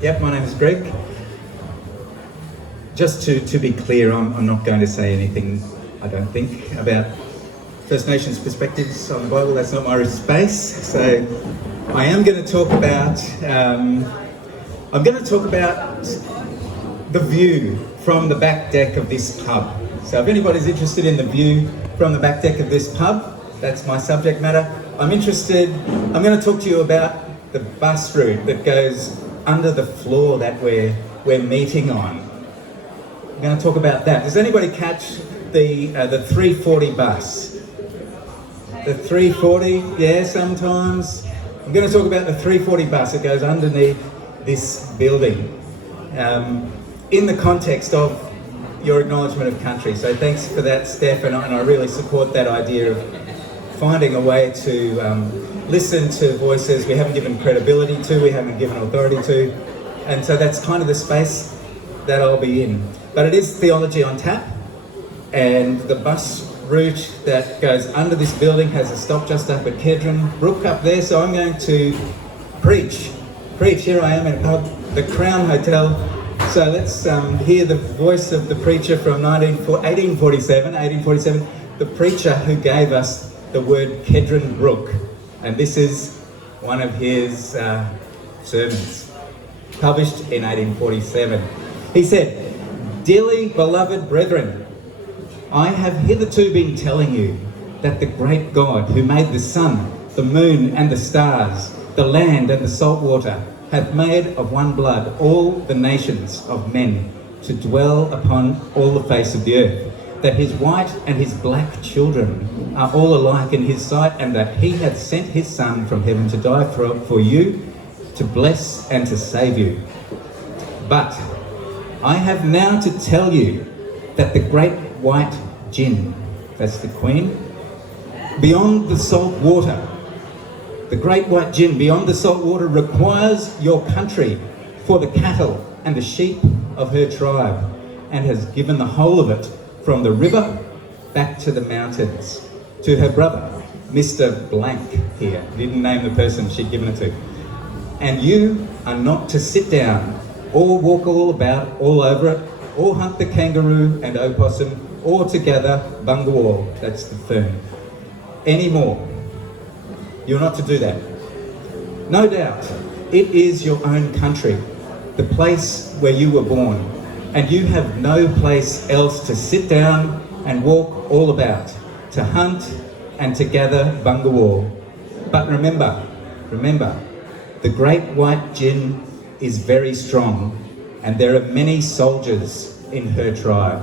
Yep, my name is Greg. Just to be clear, I'm not going to say anything, I don't think, about First Nations perspectives on the Bible. That's not my space. So I am going to talk about, the view from the back deck of this pub. So if anybody's interested in the view from the back deck of this pub, that's my subject matter. I'm going to talk to you about the bus route that goes under the floor that we're meeting on. I'm going to talk about that. Does anybody catch the 340 bus? The 340, yeah, sometimes. I'm going to talk about the 340 bus that goes underneath this building in the context of your Acknowledgement of Country. So thanks for that, Steph, and I really support that idea of finding a way to listen to voices we haven't given credibility to, we haven't given authority to, and so that's kind of the space that I'll be in. But it is theology on tap, and the bus route that goes under this building has a stop just up at Kedron Brook up there, so I'm going to preach. Here I am in a pub, the Crown Hotel. So let's hear the voice of the preacher from 1847, the preacher who gave us the word Kedron Brook. And this is one of his sermons, published in 1847. He said, "Dearly beloved brethren, I have hitherto been telling you that the great God who made the sun, the moon and the stars, the land and the salt water, hath made of one blood all the nations of men to dwell upon all the face of the earth, that his white and his black children are all alike in his sight, and that he hath sent his Son from heaven to die for you, to bless and to save you. But I have now to tell you that the great white Jinn, that's the Queen, beyond the salt water, the great white Jinn beyond the salt water requires your country for the cattle and the sheep of her tribe, and has given the whole of it from the river back to the mountains to her brother, Mr. Blank here. Didn't name the person she'd given it to. And you are not to sit down or walk all about, all over it, or hunt the kangaroo and opossum, or to gather bunga, that's the fern, anymore. You're not to do that. No doubt, it is your own country, the place where you were born, and you have no place else to sit down and walk all about, to hunt and to gather bunga. But remember, the great white Jinn is very strong, and there are many soldiers in her tribe."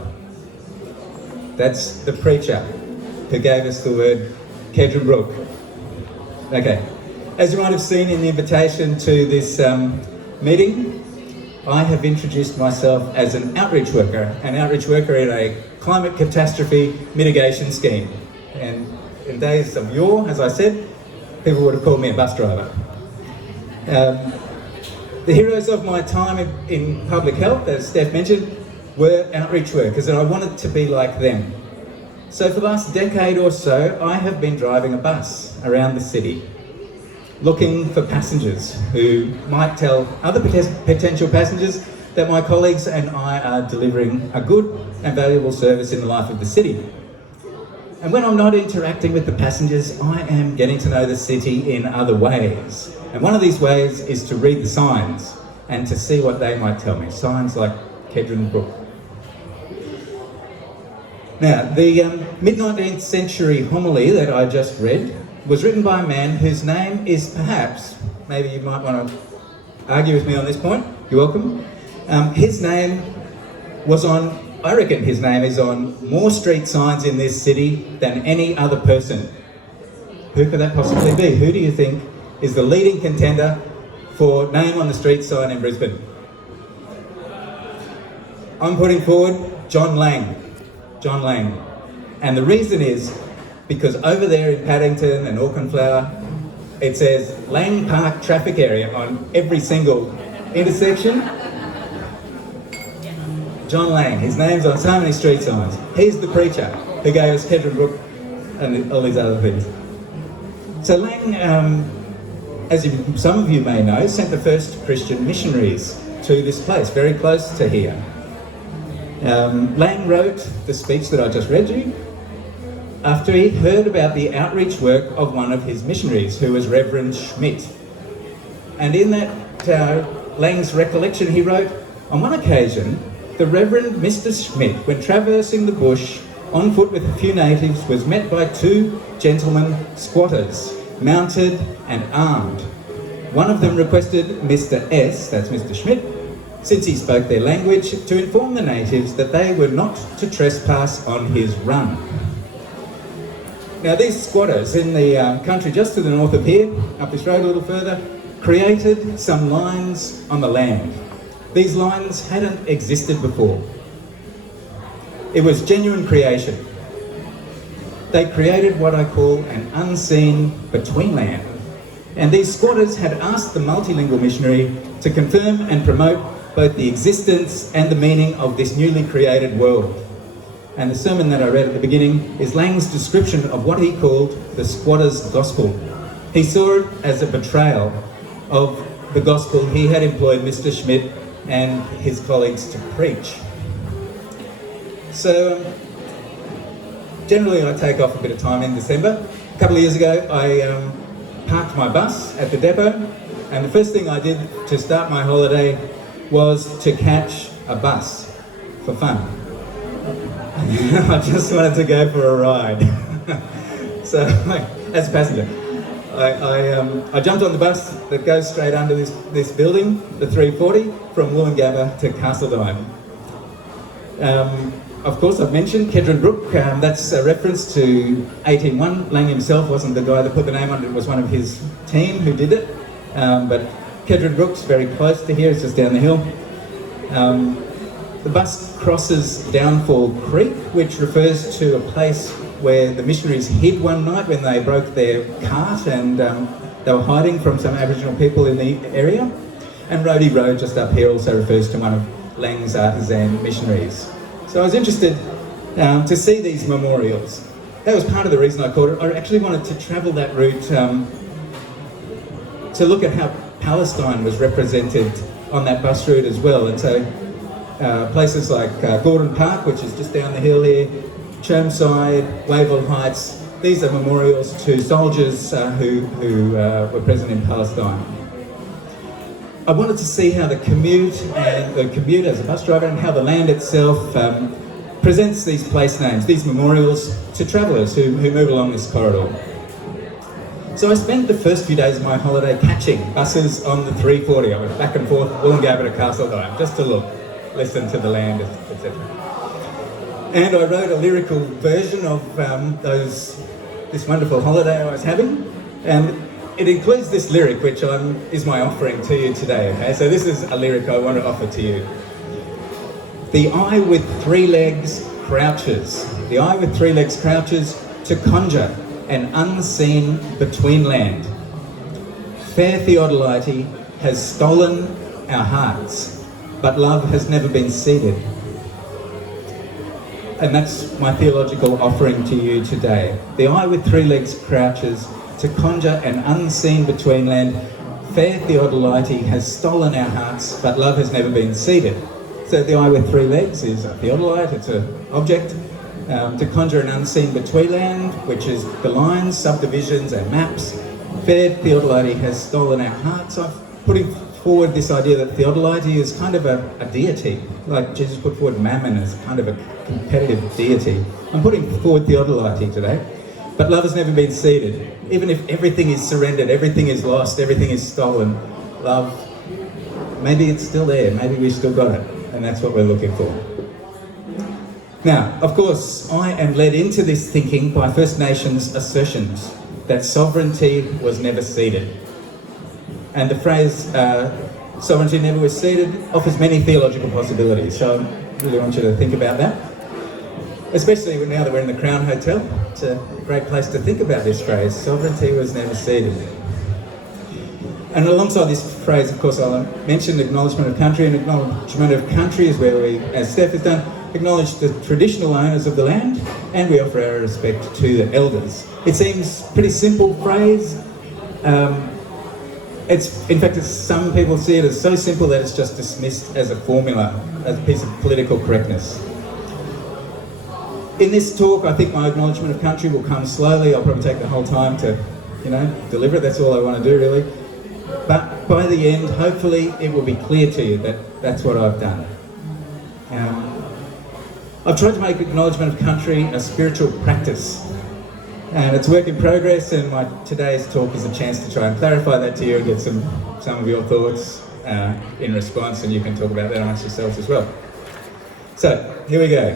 That's the preacher who gave us the word Kedron Brook. Okay, as you might have seen in the invitation to this meeting, I have introduced myself as an outreach worker in a climate catastrophe mitigation scheme. And in days of yore, as I said, people would have called me a bus driver. The heroes of my time in public health, as Steph mentioned, were outreach workers, and I wanted to be like them. So for the last decade or so, I have been driving a bus around the city, looking for passengers who might tell other potential passengers that my colleagues and I are delivering a good and valuable service in the life of the city. And when I'm not interacting with the passengers, I am getting to know the city in other ways. And one of these ways is to read the signs and to see what they might tell me. Signs like Kedron Brook. Now, the mid-19th century homily that I just read was written by a man whose name is perhaps, maybe you might want to argue with me on this point, you're welcome. His name I reckon his name is on more street signs in this city than any other person. Who could that possibly be? Who do you think is the leading contender for name on the street sign in Brisbane? I'm putting forward John Lang. And the reason is because over there in Paddington and Auchenflower, it says Lang Park traffic area on every single intersection. John Lang, his name's on so many street signs. He's the preacher who gave us Kedron Brook and all these other things. So Lang, as some of you may know, sent the first Christian missionaries to this place, very close to here. Lang wrote the speech that I just read you after he heard about the outreach work of one of his missionaries, who was Reverend Schmidt. And in that Lang's recollection, he wrote, on one occasion, the Reverend Mr. Schmidt, when traversing the bush on foot with a few natives, was met by two gentlemen squatters, mounted and armed. One of them requested Mr. S, that's Mr. Schmidt, since he spoke their language, to inform the natives that they were not to trespass on his run. Now these squatters in the country just to the north of here, up this road a little further, created some lines on the land. These lines hadn't existed before. It was genuine creation. They created what I call an unseen between-land. And these squatters had asked the multilingual missionary to confirm and promote both the existence and the meaning of this newly created world. And the sermon that I read at the beginning is Lang's description of what he called the squatter's gospel. He saw it as a betrayal of the gospel he had employed Mr. Schmidt and his colleagues to preach. So, generally I take off a bit of time in December. A couple of years ago I parked my bus at the depot, and the first thing I did to start my holiday was to catch a bus for fun. I just wanted to go for a ride. So, as a passenger, I jumped on the bus that goes straight under this building, the 340, from Wollongabba to Castledine. Of course, I've mentioned Kedron Brook. That's a reference to 18.1. Lang himself wasn't the guy that put the name on it. It was one of his team who did it. But Kedron Brook's very close to here. It's just down the hill. The bus crosses Downfall Creek, which refers to a place where the missionaries hid one night when they broke their cart, and they were hiding from some Aboriginal people in the area. And Rhodey Road, just up here, also refers to one of Lang's artisan missionaries. So I was interested to see these memorials. That was part of the reason I called it. I actually wanted to travel that route to look at how Palestine was represented on that bus route as well. And so places like Gordon Park, which is just down the hill here, Chermside, Wavell Heights, these are memorials to soldiers who were present in Palestine. I wanted to see how the commute as a bus driver, and how the land itself presents these place names, these memorials, to travellers who move along this corridor. So I spent the first few days of my holiday catching buses on the 340. I went back and forth, Wollongabba to Castledine, just to look, listen to the land, etc. And I wrote a lyrical version of this wonderful holiday I was having, and it includes this lyric, which is my offering to you today, okay? So this is a lyric I want to offer to you. The eye with three legs crouches. The eye with three legs crouches to conjure an unseen between land. Fair Theodolite has stolen our hearts, but love has never been ceded. And that's my theological offering to you today. The eye with three legs crouches to conjure an unseen between land. Fair Theodolite has stolen our hearts, but love has never been ceded. So the eye with three legs is a theodolite, it's an object. To conjure an unseen between land, which is the lines, subdivisions and maps. Fair Theodolite has stolen our hearts. I'm putting forward this idea that Theodolite is kind of a deity, like Jesus put forward Mammon as kind of a competitive deity. I'm putting forward Theodolite today. But love has never been ceded. Even if everything is surrendered, everything is lost, everything is stolen, love, maybe it's still there, maybe we've still got it, and that's what we're looking for. Now, of course, I am led into this thinking by First Nations assertions that sovereignty was never ceded. And the phrase, sovereignty never was ceded, offers many theological possibilities, so I really want you to think about that. Especially now that we're in the Crown Hotel, it's a great place to think about this phrase, sovereignty was never ceded. And alongside this phrase, of course, I'll mention Acknowledgement of Country, and Acknowledgement of Country is where we, as Steph has done, acknowledge the traditional owners of the land, and we offer our respect to the elders. It seems a pretty simple phrase, In fact, some people see it as so simple that it's just dismissed as a formula, as a piece of political correctness. In this talk, I think my acknowledgement of country will come slowly. I'll probably take the whole time to, deliver it. That's all I want to do, really. But by the end, hopefully, it will be clear to you that that's what I've done. I've tried to make acknowledgement of country a spiritual practice. And it's work in progress, and today's talk is a chance to try and clarify that to you and get some of your thoughts in response, and you can talk about that amongst yourselves as well. So, here we go.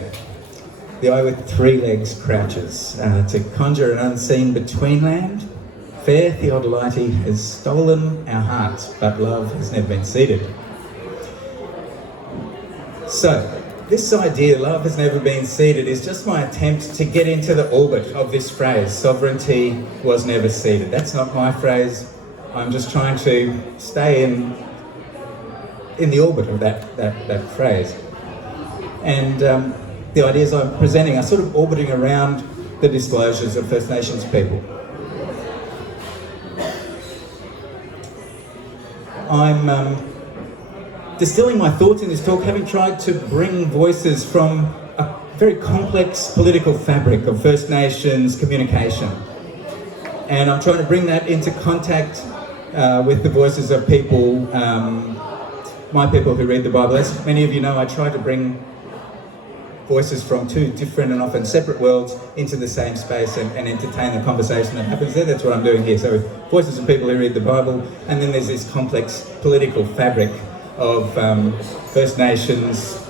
The eye with three legs crouches to conjure an unseen betweenland. Fair Theodolite has stolen our hearts, but love has never been ceded. So, this idea, love has never been ceded, is just my attempt to get into the orbit of this phrase, sovereignty was never ceded. That's not my phrase. I'm just trying to stay in the orbit of that phrase. And the ideas I'm presenting are sort of orbiting around the disclosures of First Nations people. I'm distilling my thoughts in this talk, having tried to bring voices from a very complex political fabric of First Nations communication. And I'm trying to bring that into contact with the voices of people, my people who read the Bible. As many of you know, I try to bring voices from two different and often separate worlds into the same space and entertain the conversation that happens there. That's what I'm doing here. So voices of people who read the Bible, and then there's this complex political fabric of First Nations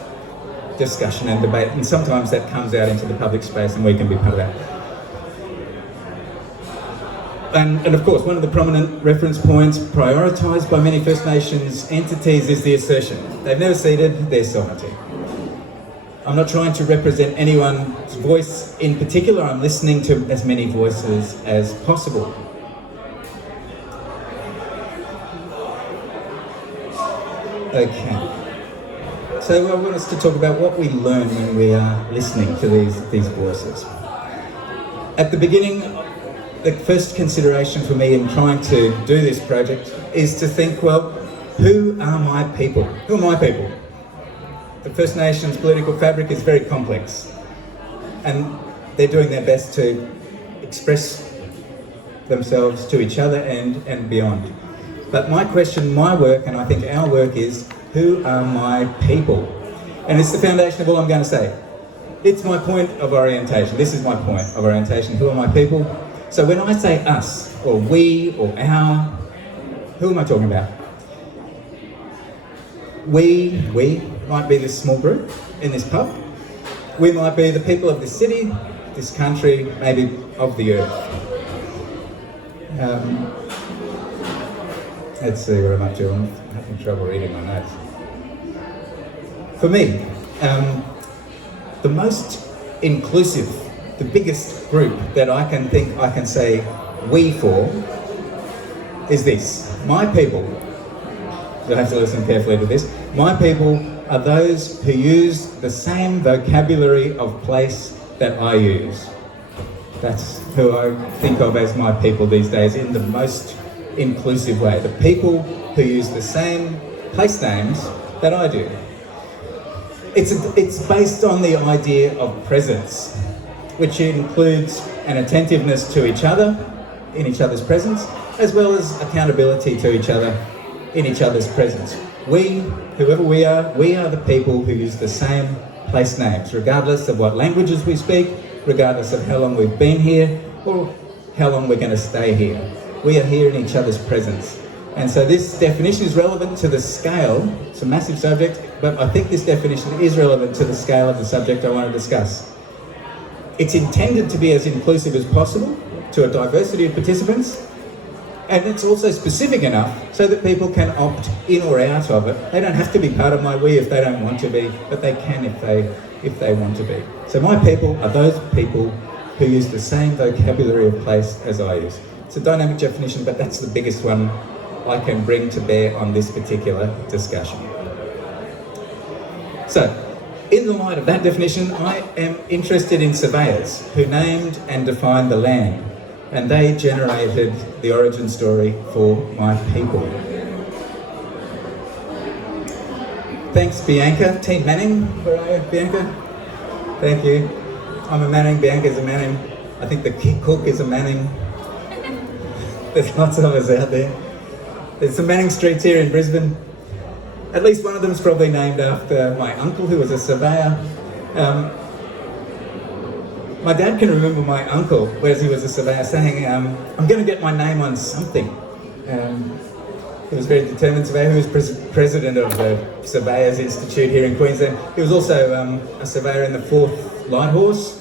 discussion and debate, and sometimes that comes out into the public space and we can be part of that. And of course, one of the prominent reference points prioritised by many First Nations entities is the assertion they've never ceded their sovereignty. I'm not trying to represent anyone's voice in particular, I'm listening to as many voices as possible. Okay. So I want us to talk about what we learn when we are listening to these voices. At the beginning, the first consideration for me in trying to do this project is to think, well, who are my people? Who are my people? The First Nations political fabric is very complex, and they're doing their best to express themselves to each other and beyond. But my question, my work, and I think our work is, who are my people? And it's the foundation of all I'm going to say. It's my point of orientation. This is my point of orientation. Who are my people? So when I say us, or we, or our, who am I talking about? We might be this small group in this pub. We might be the people of this city, this country, maybe of the earth. Let's see what I'm up to. I'm having trouble reading my notes. For me, the most inclusive, the biggest group that I can say we for is this. My people, you'll have to listen carefully to this, my people are those who use the same vocabulary of place that I use. That's who I think of as my people these days in the most inclusive way. The people who use the same place names that I do. It's based on the idea of presence, which includes an attentiveness to each other, in each other's presence, as well as accountability to each other, in each other's presence. We, whoever we are the people who use the same place names, regardless of what languages we speak, regardless of how long we've been here, or how long we're going to stay here. We are here in each other's presence. And so this definition is relevant to the scale. It's a massive subject, but I think this definition is relevant to the scale of the subject I want to discuss. It's intended to be as inclusive as possible to a diversity of participants, and it's also specific enough so that people can opt in or out of it. They don't have to be part of my we if they don't want to be, but they can if they want to be. So my people are those people who use the same vocabulary of place as I use. It's a dynamic definition, but that's the biggest one I can bring to bear on this particular discussion. So, in the light of that definition, I am interested in surveyors who named and defined the land. and they generated the origin story for my people. Thanks, Bianca. Team Manning, where are you, Bianca? Thank you. I'm a Manning, Bianca's a Manning. I think the cook is a Manning. There's lots of us out there. There's some Manning Streets here in Brisbane. At least one of them is probably named after my uncle, who was a surveyor. My dad can remember my uncle, whereas he was a surveyor, saying, I'm going to get my name on something. He was a very determined surveyor. He was president of the Surveyors Institute here in Queensland. He was also a surveyor in the 4th Light Horse.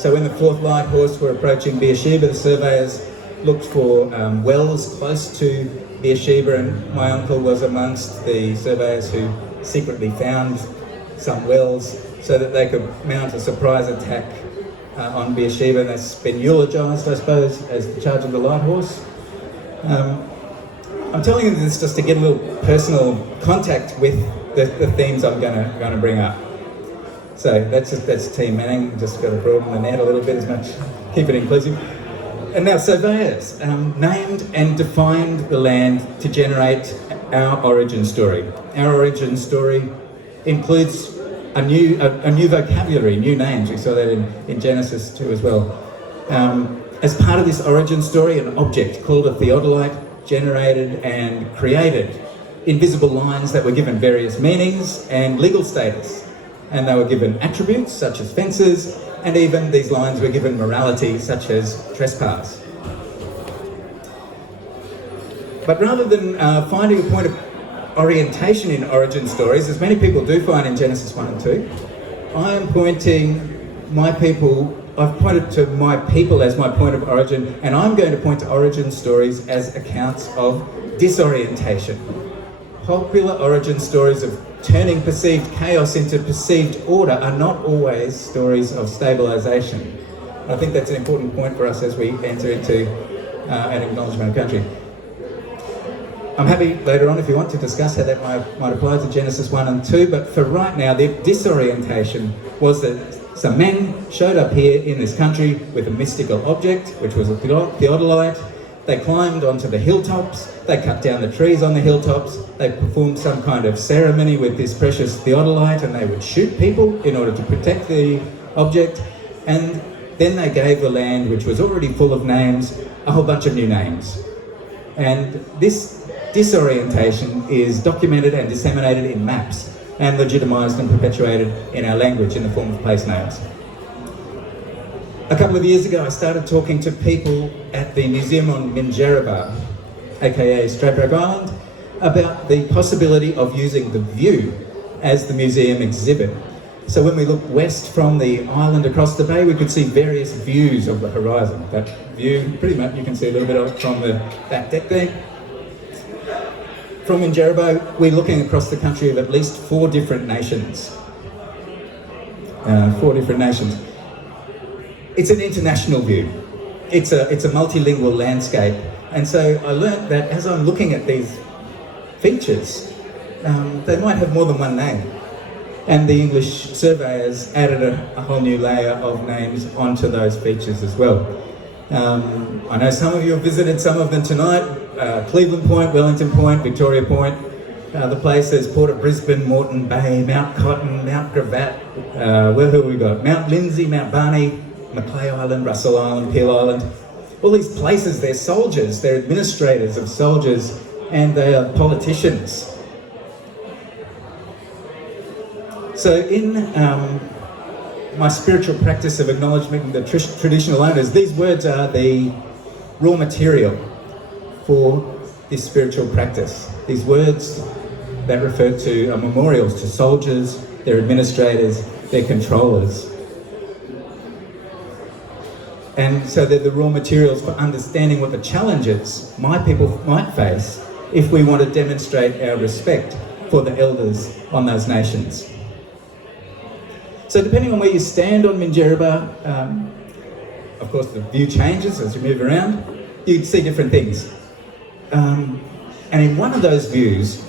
So when the 4th Light Horse were approaching Beersheba, the surveyors looked for wells close to Beersheba, and my uncle was amongst the surveyors who secretly found some wells so that they could mount a surprise attack on Beersheba, and that's been eulogised, I suppose, as the charge of the Light Horse. I'm telling you this just to get a little personal contact with the themes I'm going to bring up. So that's Team Manning. Just got to broaden the net a little bit, as much, keep it inclusive. And now surveyors named and defined the land to generate our origin story. Our origin story includes a new vocabulary, new names. We saw that in Genesis 2 as well. As part of this origin story, an object called a theodolite generated and created invisible lines that were given various meanings and legal status. And they were given attributes such as fences, and even these lines were given morality such as trespass. But rather than finding a point of orientation in origin stories, as many people do find in Genesis 1 and 2, I've pointed to my people as my point of origin, and I'm going to point to origin stories as accounts of disorientation. Popular origin stories of turning perceived chaos into perceived order are not always stories of stabilisation. I think that's an important point for us as we enter into an acknowledgement of country. I'm happy later on if you want to discuss how that might apply to Genesis 1 and 2, but for right now, the disorientation was that some men showed up here in this country with a mystical object, which was a theodolite. They climbed onto the hilltops, they cut down the trees on the hilltops, they performed some kind of ceremony with this precious theodolite, and they would shoot people in order to protect the object, and then they gave the land, which was already full of names, a whole bunch of new names. And this disorientation is documented and disseminated in maps, and legitimised and perpetuated in our language in the form of place names. A couple of years ago, I started talking to people at the museum on Minjerribah, aka Stradbroke Island, about the possibility of using the view as the museum exhibit. So when we looked west from the island across the bay, we could see various views of the horizon. That view, pretty much, you can see a little bit of it from the back deck there. From Minjerribah, we're looking across the country of at least 4 different nations. 4 different nations. It's an international view. It's a multilingual landscape. And so I learnt that as I'm looking at these features, they might have more than one name. And the English surveyors added a whole new layer of names onto those features as well. I know some of you have visited some of them tonight. Cleveland Point, Wellington Point, Victoria Point. The places, Port of Brisbane, Moreton Bay, Mount Cotton, Mount Gravatt, who have we got? Mount Lindsay, Mount Barney, Macleay Island, Russell Island, Peel Island. All these places, they're soldiers, they're administrators of soldiers, and they are politicians. So in my spiritual practice of acknowledgement of the traditional owners, these words are the raw material for this spiritual practice. These words that refer to are memorials to soldiers, their administrators, their controllers. And so they're the raw materials for understanding what the challenges my people might face if we want to demonstrate our respect for the elders on those nations. So depending on where you stand on Minjerribah, of course the view changes as you move around, you can see different things. And in one of those views,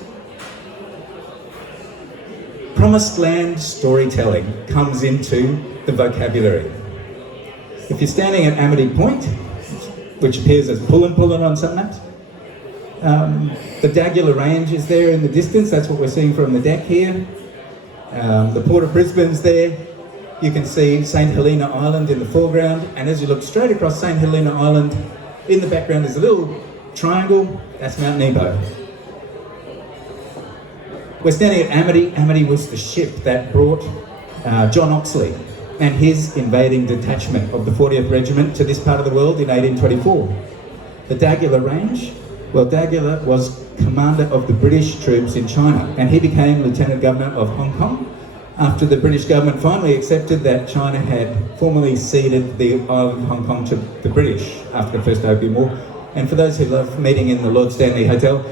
promised land storytelling comes into the vocabulary. If you're standing at Amity Point, which appears as pulling on some maps. The Dagular Range is there in the distance. That's what we're seeing from the deck here. The Port of Brisbane's there. You can see St Helena Island in the foreground, and as you look straight across St Helena Island, in the background there's a little triangle. That's Mount Nebo. We're standing at Amity. Amity was the ship that brought John Oxley and his invading detachment of the 40th Regiment to this part of the world in 1824. The Dagular Range, well, Dagular was commander of the British troops in China, and he became Lieutenant Governor of Hong Kong after the British government finally accepted that China had formally ceded the island of Hong Kong to the British after the First Opium War. And for those who love meeting in the Lord Stanley Hotel,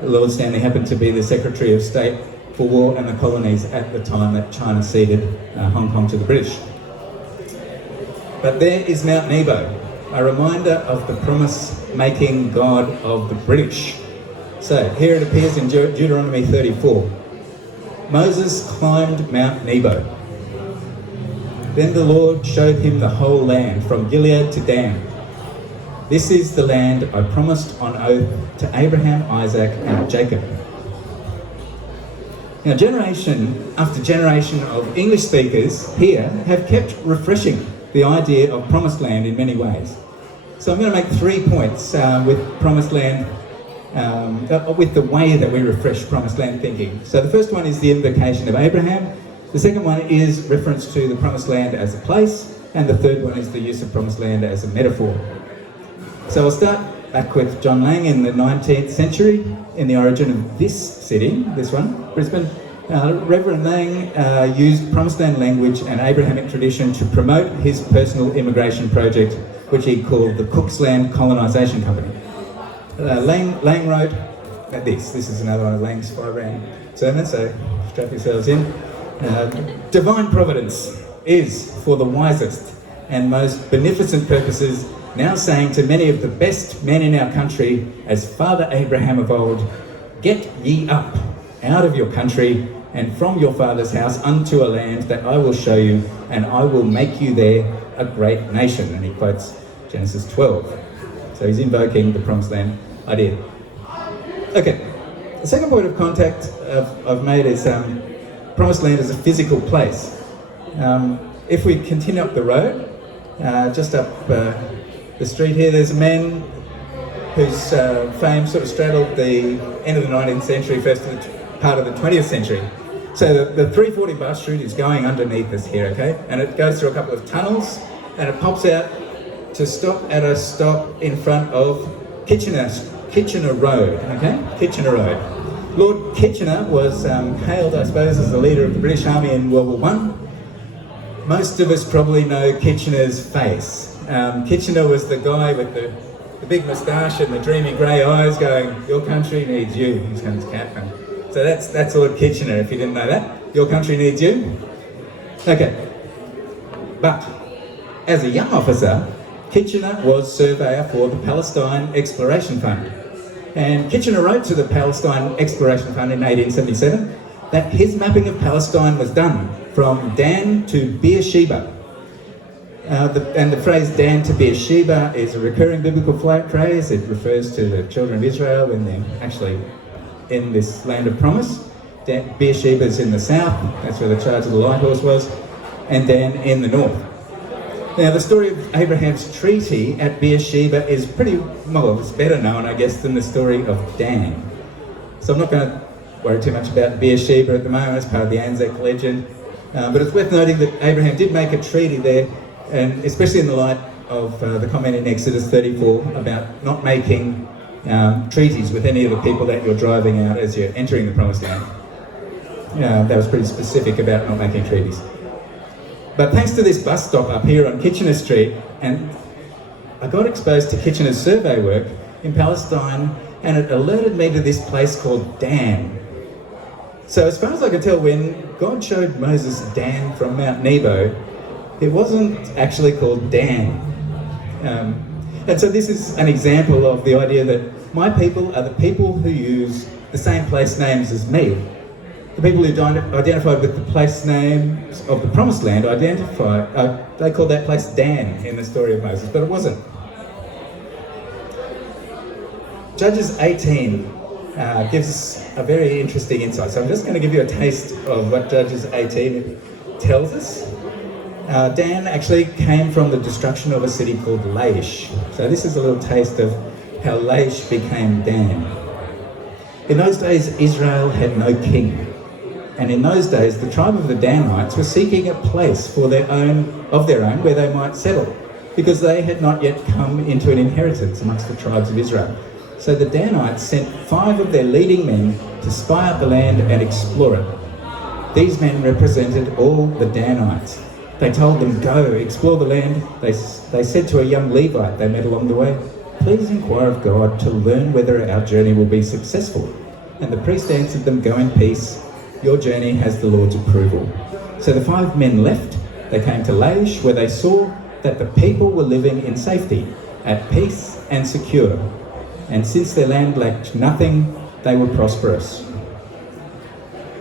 Lord Stanley happened to be the Secretary of State for War and the Colonies at the time that China ceded Hong Kong to the British. But there is Mount Nebo, a reminder of the promise-making God of the British. So here it appears in Deuteronomy 34. Moses climbed Mount Nebo. Then the Lord showed him the whole land, from Gilead to Dan. This is the land I promised on oath to Abraham, Isaac, and Jacob. Now, generation after generation of English speakers here have kept refreshing the idea of promised land in many ways. So I'm going to make 3 points with promised land, with the way that we refresh promised land thinking. So the first one is the invocation of Abraham. The second one is reference to the promised land as a place. And the third one is the use of promised land as a metaphor. So I'll start back with John Lang in the 19th century, in the origin of this city, this one, Brisbane. Reverend Lang used promised land language and Abrahamic tradition to promote his personal immigration project, which he called the Cooksland Colonisation Company. Lang wrote this is another one of Lang's 5-round sermons, so strap yourselves in. Divine providence is for the wisest and most beneficent purposes now saying to many of the best men in our country, as Father Abraham of old, get ye up out of your country and from your father's house unto a land that I will show you, and I will make you there a great nation. And he quotes Genesis 12. So he's invoking the promised land idea. Okay, the second point of contact I've made is promised land as a physical place. If we continue up the road, just up the street here, there's a man whose fame sort of straddled the end of the 19th century, first part of the 20th century. So the 340 bus route is going underneath us here, okay? And it goes through a couple of tunnels, and it pops out to stop at a stop in front of Kitchener Road, okay? Kitchener Road. Lord Kitchener was hailed, I suppose, as the leader of the British Army in World War I. Most of us probably know Kitchener's face. Kitchener was the guy with the big moustache and the dreamy grey eyes going, your country needs you. He's going to cap. So that's Lord Kitchener, if you didn't know that. Your country needs you. Okay. But as a young officer, Kitchener was surveyor for the Palestine Exploration Fund. And Kitchener wrote to the Palestine Exploration Fund in 1877 that his mapping of Palestine was done from Dan to Beersheba. And the phrase Dan to Beersheba is a recurring biblical phrase. It refers to the children of Israel when they're actually in this land of promise. Beersheba is in the south, that's where the charge of the light horse was, and Dan in the north. Now the story of Abraham's treaty at Beersheba is it's better known, I guess, than the story of Dan. So I'm not going to worry too much about Beersheba at the moment, it's part of the Anzac legend. But it's worth noting that Abraham did make a treaty there, and especially in the light of the comment in Exodus 34 about not making treaties with any of the people that you're driving out as you're entering the Promised Land. That was pretty specific about not making treaties. But thanks to this bus stop up here on Kitchener Street, and I got exposed to Kitchener's survey work in Palestine, and it alerted me to this place called Dan. So as far as I can tell, when God showed Moses Dan from Mount Nebo, it wasn't actually called Dan. And so this is an example of the idea that my people are the people who use the same place names as me. The people who identified with the place names of the Promised Land they called that place Dan in the story of Moses, but it wasn't. Judges 18 gives us a very interesting insight. So I'm just going to give you a taste of what Judges 18 tells us. Dan actually came from the destruction of a city called Laish. So this is a little taste of how Laish became Dan. In those days, Israel had no king. And in those days, the tribe of the Danites were seeking a place of their own where they might settle, because they had not yet come into an inheritance amongst the tribes of Israel. So the Danites sent 5 of their leading men to spy out the land and explore it. These men represented all the Danites. They told them, go, explore the land. They said to a young Levite they met along the way, please inquire of God to learn whether our journey will be successful. And the priest answered them, go in peace. Your journey has the Lord's approval. So the 5 men left. They came to Laish, where they saw that the people were living in safety, at peace and secure. And since their land lacked nothing, they were prosperous.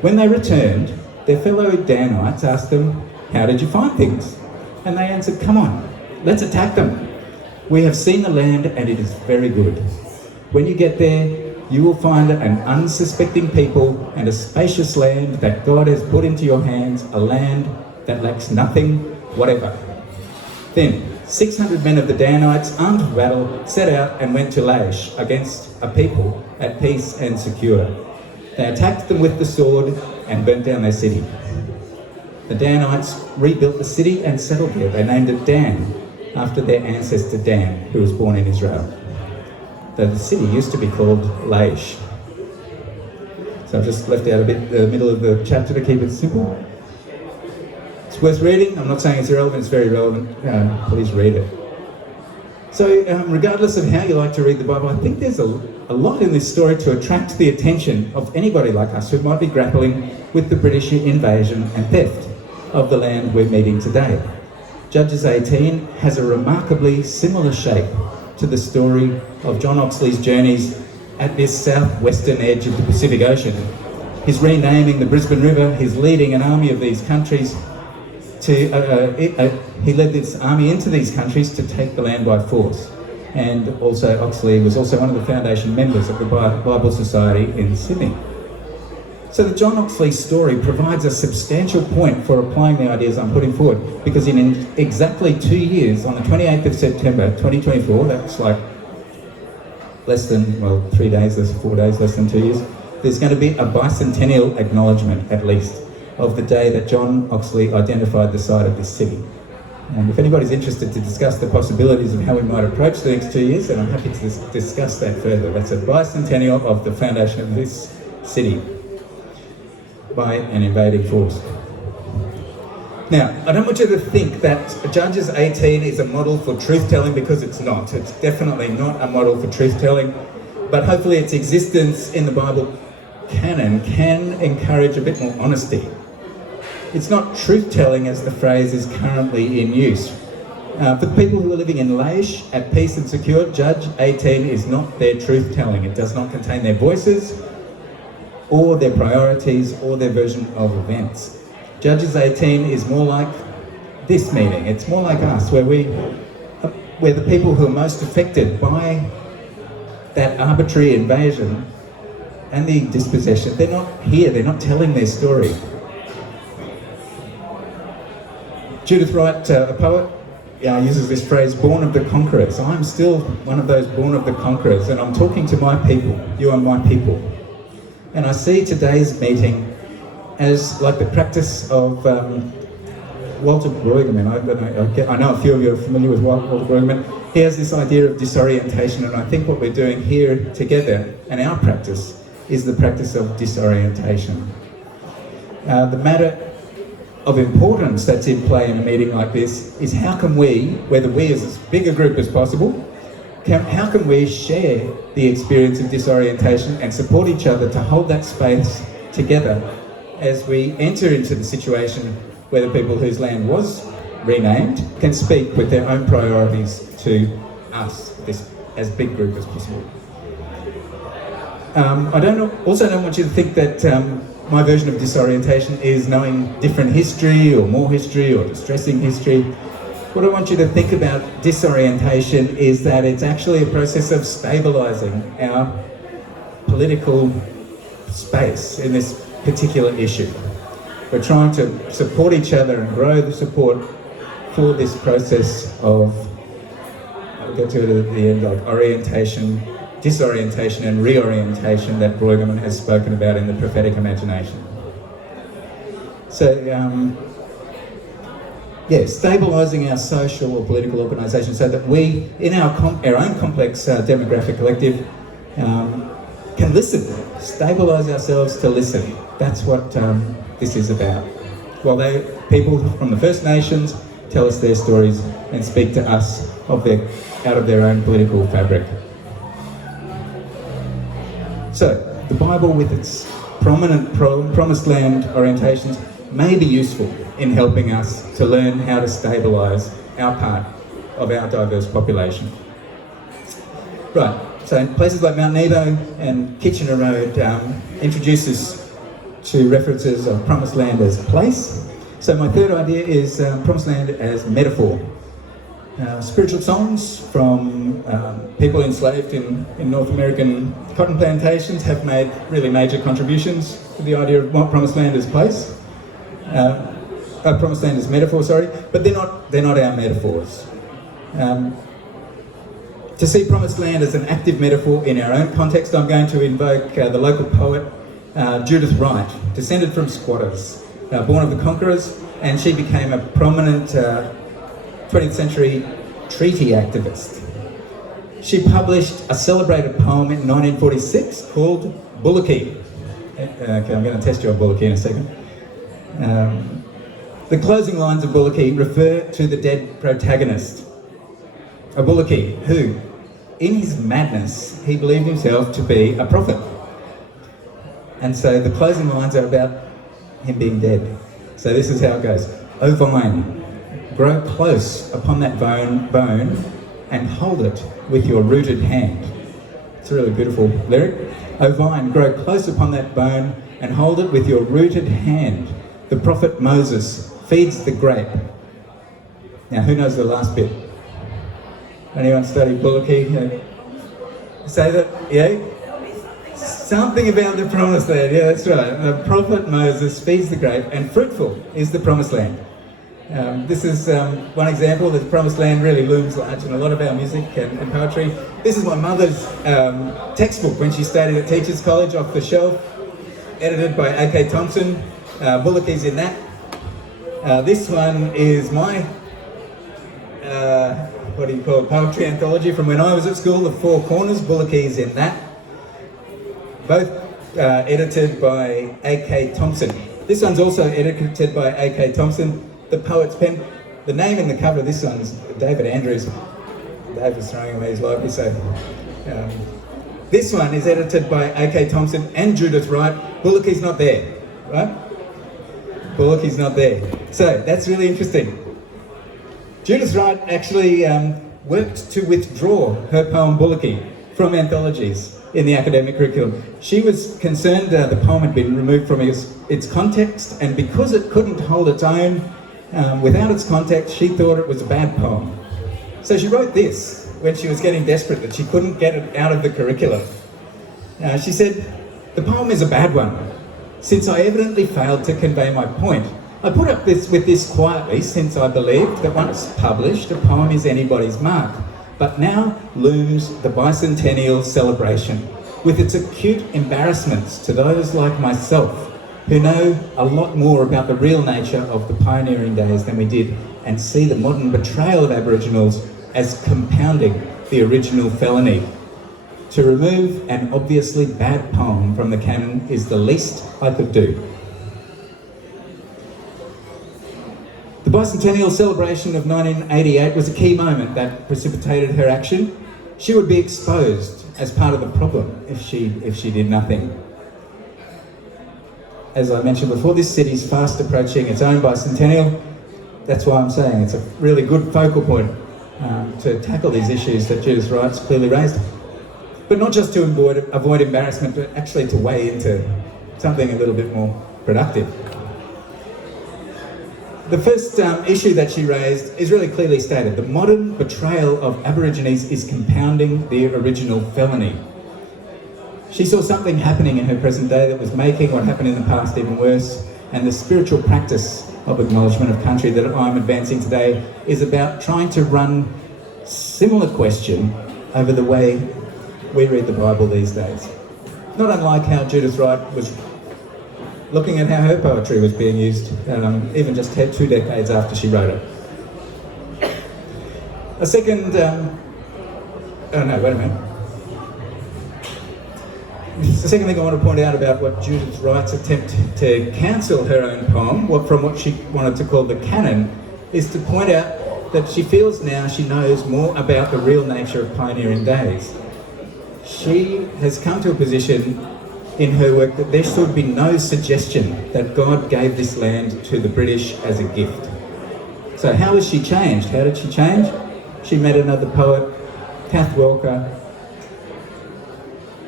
When they returned, their fellow Danites asked them, how did you find things? And they answered, come on, let's attack them. We have seen the land and it is very good. When you get there, you will find an unsuspecting people and a spacious land that God has put into your hands, a land that lacks nothing whatever. Then 600 men of the Danites, armed for battle, set out and went to Laish against a people at peace and secure. They attacked them with the sword and burnt down their city. The Danites rebuilt the city and settled there. They named it Dan, after their ancestor Dan, who was born in Israel. Though the city used to be called Laish. So I've just left out a bit the middle of the chapter to keep it simple. It's worth reading. I'm not saying it's irrelevant, it's very relevant. Please read it. So regardless of how you like to read the Bible, I think there's a lot in this story to attract the attention of anybody like us who might be grappling with the British invasion and theft of the land we're meeting today. Judges 18 has a remarkably similar shape to the story of John Oxley's journeys at this southwestern edge of the Pacific Ocean. He's renaming the Brisbane River, he's leading an army of these countries he led this army into these countries to take the land by force. And also Oxley was also one of the foundation members of the Bible Society in Sydney. So the John Oxley story provides a substantial point for applying the ideas I'm putting forward, because in exactly 2 years, on the 28th of September 2024, that's like less than, 3 days, 4 days, less than 2 years, there's going to be a bicentennial acknowledgement, at least, of the day that John Oxley identified the site of this city. And if anybody's interested to discuss the possibilities of how we might approach the next 2 years, then I'm happy to discuss that further. That's a bicentennial of the foundation of this city by an invading force. Now, I don't want you to think that Judges 18 is a model for truth-telling, because it's not. It's definitely not a model for truth-telling, but hopefully its existence in the Bible canon can encourage a bit more honesty. It's not truth-telling as the phrase is currently in use. For the people who are living in Laish, at peace and secure, Judge 18 is not their truth-telling. It does not contain their voices, or their priorities, or their version of events. Judges 18 is more like this meeting. It's more like us, where we're the people who are most affected by that arbitrary invasion and the dispossession. They're not here, they're not telling their story. Judith Wright, a poet, uses this phrase, born of the conquerors. I'm still one of those born of the conquerors, and I'm talking to my people. You are my people. And I see today's meeting as like the practice of Walter Brueggemann. I know a few of you are familiar with Walter Brueggemann. He has this idea of disorientation, and I think what we're doing here together, and our practice, is the practice of disorientation. The matter of importance that's in play in a meeting like this is how can we, whether we as big a group as possible, how can we share the experience of disorientation and support each other to hold that space together as we enter into the situation where the people whose land was renamed can speak with their own priorities to us, this as big group as possible. I also don't want you to think that my version of disorientation is knowing different history or more history or distressing history. what I want you to think about disorientation is that it's actually a process of stabilising our political space in this particular issue. We're trying to support each other and grow the support for this process of, I'll get to it at the end, like orientation, disorientation and reorientation that Brueggemann has spoken about in the prophetic imagination. So, stabilising our social or political organisation so that we, in our own complex demographic collective, can listen, stabilise ourselves to listen. That's what this is about. While people from the First Nations tell us their stories and speak to us out of their own political fabric. So, the Bible with its prominent promised land orientations may be useful in helping us to learn how to stabilise our part of our diverse population. Right, so places like Mount Nebo and Kitchener Road introduce us to references of promised land as place. So my third idea is promised land as metaphor. Spiritual songs from people enslaved in North American cotton plantations have made really major contributions to the idea of what promised land as place. Promised land as metaphor, sorry, but they're not our metaphors. To see promised land as an active metaphor in our own context, I'm going to invoke the local poet Judith Wright, descended from squatters, born of the conquerors, and she became a prominent 20th century treaty activist. She published a celebrated poem in 1946 called Bullocky. Okay, I'm going to test you on Bullocky in a second. The closing lines of Bullocky refer to the dead protagonist, a Bullocky who, in his madness, he believed himself to be a prophet. And so the closing lines are about him being dead. So this is how it goes. O vine, grow close upon that bone and hold it with your rooted hand. It's a really beautiful lyric. O vine, grow close upon that bone and hold it with your rooted hand. The prophet Moses feeds the grape. Now, who knows the last bit? Anyone study Bullocky? Say that, yeah? Something about the promised land, yeah, that's right. The prophet Moses feeds the grape, and fruitful is the promised land. This is one example that the promised land really looms large in a lot of our music and poetry. This is my mother's textbook when she studied at Teachers College, off the shelf, edited by A.K. Thompson. Bullocky's in that. This one is my, poetry anthology from when I was at school, The Four Corners. Bullock's in that. Both edited by A.K. Thompson. This one's also edited by A.K. Thompson, the poet's pen. The name in the cover of this one's David Andrews. Dave was throwing away his library, so... this one is edited by A.K. Thompson and Judith Wright. Bullock's not there, right? Bullock's not there. So, that's really interesting. Judith Wright actually worked to withdraw her poem Bullocky from anthologies in the academic curriculum. She was concerned the poem had been removed from its context, and because it couldn't hold its own without its context, she thought it was a bad poem. So she wrote this when she was getting desperate that she couldn't get it out of the curriculum. She said, "The poem is a bad one, since I evidently failed to convey my point. I put up with this quietly, since I believed that once published, a poem is anybody's mark. But now looms the bicentennial celebration, with its acute embarrassments to those like myself, who know a lot more about the real nature of the pioneering days than we did, and see the modern betrayal of Aboriginals as compounding the original felony. To remove an obviously bad poem from the canon is the least I could do." The bicentennial celebration of 1988 was a key moment that precipitated her action. She would be exposed as part of the problem if she did nothing. As I mentioned before, this city's fast approaching its own bicentennial. That's why I'm saying it's a really good focal point to tackle these issues that Judith Wright's clearly raised. But not just to avoid embarrassment, but actually to weigh into something a little bit more productive. The first issue that she raised is really clearly stated. The modern betrayal of Aborigines is compounding the original felony. She saw something happening in her present day that was making what happened in the past even worse, and the spiritual practice of acknowledgement of country that I'm advancing today is about trying to run similar question over the way we read the Bible these days. Not unlike how Judith Wright was looking at how her poetry was being used, even just 2 decades after she wrote it. A second, oh no, wait a minute. The second thing I want to point out about what Judith Wright's attempt to cancel her own poem, from what she wanted to call the canon, is to point out that she feels now she knows more about the real nature of pioneering days. She has come to a position in her work that there should be no suggestion that God gave this land to the British as a gift. So how has she changed? How did she change? She met another poet, Kath Welker,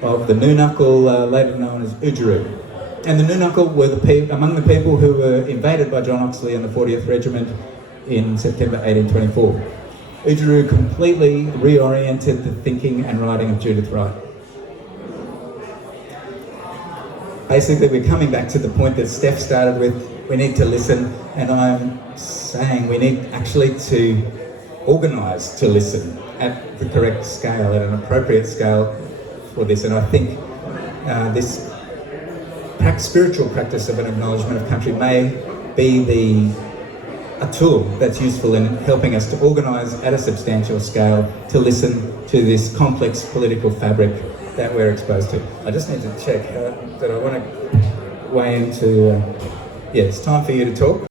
of the Noonuccal, later known as Oodgeroo. And the Noonuccal were among the people who were invaded by John Oxley and the 40th Regiment in September 1824. Oodgeroo completely reoriented the thinking and writing of Judith Wright. Basically, we're coming back to the point that Steph started with. We need to listen, and I'm saying we need actually to organise to listen at the correct scale, at an appropriate scale for this. And I think this spiritual practice of an acknowledgement of country may be a tool that's useful in helping us to organise at a substantial scale to listen to this complex political fabric that we're exposed to. I just need to check that I want to weigh into... yeah, it's time for you to talk.